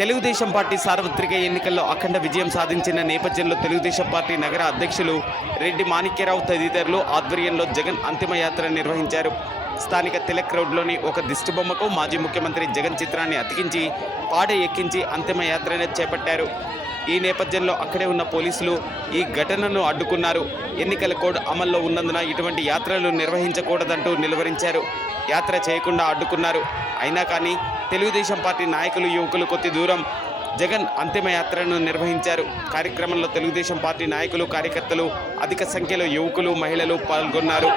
Telugu Desam party సార్వత్రిక ఎన్నికల్లో అఖండ విజయం సాధించిన నేపథ్యంలో తెలుగుదేశం పార్టీ నగర అధ్యక్షులు రెడ్డి మాణిక్యరావు తదితరులు ఆధ్వర్యంలో జగన్ అంతిమయాత్ర నిర్వహించారు. స్థానిక తిలక్ రోడ్లోని ఒక దిష్టిబొమ్మకు మాజీ ముఖ్యమంత్రి జగన్ చిత్రాన్ని అతికించి పాడ ఎక్కించి అంతిమయాత్రను చేపట్టారు. ఈ నేపథ్యంలో అక్కడే ఉన్న పోలీసులు ఈ ఘటనను అడ్డుకున్నారు. ఎన్నికల కోడ్ అమల్లో ఉన్నందున ఇటువంటి యాత్రలు నిర్వహించకూడదంటూ నిలువరించారు. యాత్ర చేయకుండా అడ్డుకున్నారు. అయినా కానీ తెలుగుదేశం పార్టీ నాయకులు, యువకులు కొద్ది దూరం జగన్ అంతిమయాత్రను నిర్వహించారు. కార్యక్రమంలో తెలుగుదేశం పార్టీ నాయకులు, కార్యకర్తలు, అధిక సంఖ్యలో యువకులు, మహిళలు పాల్గొన్నారు.